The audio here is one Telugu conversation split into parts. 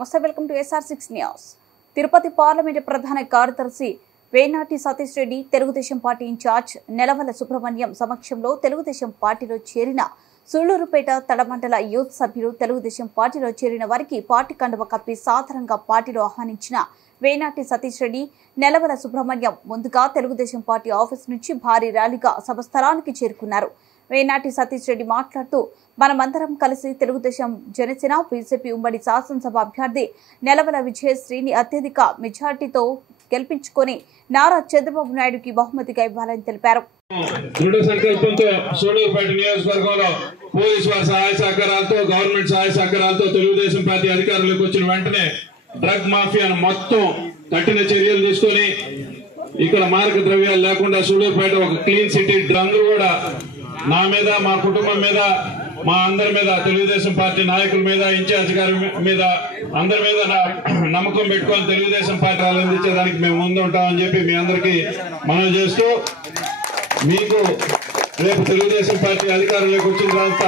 నమస్తే, welcome to SR6 news. Tirupati parliament ప్రధాన కార్యదర్శి వేనాటి సతీష్ రెడ్డి, తెలుగుదేశం పార్టీ ఇన్ఛార్జ్ నెలవల సుబ్రహ్మణ్యం సమక్షంలో తెలుగుదేశం పార్టీలో చేరిన సూళ్లూరుపేట తడమండల యూత్ సభ్యులు తెలుగుదేశం పార్టీలో చేరిన వారికి పార్టీ కండువ కప్పి సాధారణంగా పార్టీలో ఆహ్వానించిన వేనాటి సతీష్ రెడ్డి, నెలవల సుబ్రహ్మణ్యం ముందుగా తెలుగుదేశం పార్టీ ఆఫీస్ నుంచి భారీ ర్యాలీగా సభ స్థలానికి చేరుకున్నారు. వేనాటి సతీష్ రెడ్డి మాట్లాడుతూ, మనమందరం కలిసి తెలుగుదేశం, జనసేన, బీజేపీ ఉమ్మడి శాసనసభ అభ్యర్థి నెలవల విజయశ్రీని అత్యధిక మెజార్టీతో గెలిపించుకొని నారా చంద్రబాబు నాయుడుకి బహుమతిగా ఇవ్వాలని తెలిపారు. దృఢ సంకల్పంతో సూళ్లూరుపేట నియోజకవర్గంలో పోలీసు వారి సహాయ సహకారాలతో, గవర్నమెంట్ సహాయ సహకారాలతో తెలుగుదేశం పార్టీ అధికారంలోకి వచ్చిన వెంటనే డ్రగ్ మాఫియాను మొత్తం కఠిన చర్యలు తీసుకొని ఇక్కడ మారక ద్రవ్యాలు లేకుండా సూళ్లూరుపేట ఒక క్లీన్ సిటీ. అందరూ కూడా నా మీద, మా కుటుంబం మీద, మా అందరి మీద, తెలుగుదేశం పార్టీ నాయకుల మీద, ఇన్ఛార్జ్ గారి మీద, అందరి మీద నమ్మకం పెట్టుకొని తెలుగుదేశం పార్టీ అందించేదానికి మేము ముందు ఉంటామని చెప్పి మీ అందరికీ మనం చేస్తూ, మీకు రేపు తెలుగుదేశం పార్టీ అధికారంలోకి వచ్చిన తర్వాత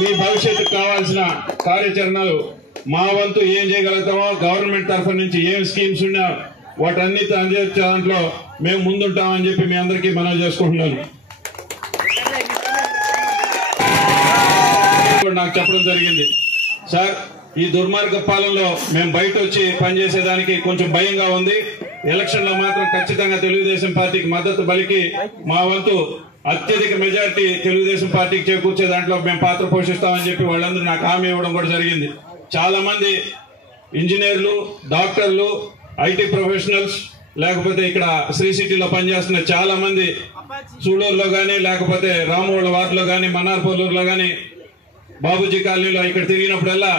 మీ భవిష్యత్తుకు కావాల్సిన కార్యాచరణలు మా వంతు ఏం చేయగలుగుతామో, గవర్నమెంట్ తరఫు నుంచి ఏం స్కీమ్స్ ఉన్నా వాటన్నిటి అందించే దాంట్లో మేము ముందుంటామని చెప్పి మీ అందరికీ మనం చేసుకుంటున్నాను. నాకు చెప్పడం జరిగింది, సార్ ఈ దుర్మార్గ పాలనలో మేము బయట వచ్చి పనిచేసేదానికి కొంచెం భయంగా ఉంది. ఎలక్షన్ లో మాత్రం ఖచ్చితంగా తెలుగుదేశం పార్టీకి మద్దతు పలికి మా వంతు అత్యధిక మెజారిటీ తెలుగుదేశం పార్టీకి చేకూర్చే దాంట్లో మేము పాత్ర పోషిస్తామని చెప్పి వాళ్ళందరూ నాకు హామీ ఇవ్వడం కూడా జరిగింది. చాలా మంది ఇంజనీర్లు, డాక్టర్లు, ఐటీ ప్రొఫెషనల్స్, లేకపోతే ఇక్కడ శ్రీ సిటీలో పనిచేస్తున్న చాలా మంది సూళ్లూరులో కానీ, లేకపోతే రామోళ్ళ వార్డులో కానీ, మన్నార్పల్లూరులో కానీ, బాబుజీ కాలనీలో ఇక్కడ తిరిగినప్పుడల్లా